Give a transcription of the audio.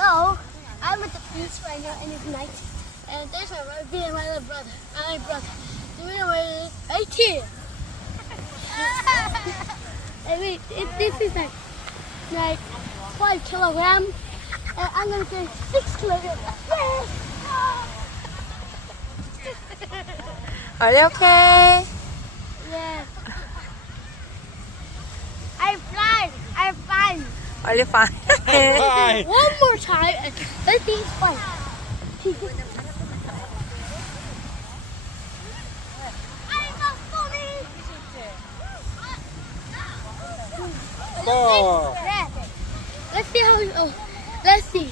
Hello, I'm at the beach right now and it's night. And there's me and my little brother. My brother. Doing away right here. And this is like 5 kilograms. And I'm gonna get 6 kilograms. Yes! Are you okay? Yeah. I'm fine. I'm fine. Are you fine? One more time and everything's fine. I'm not funny. Go. Yeah. Let's see how. Oh, let's see.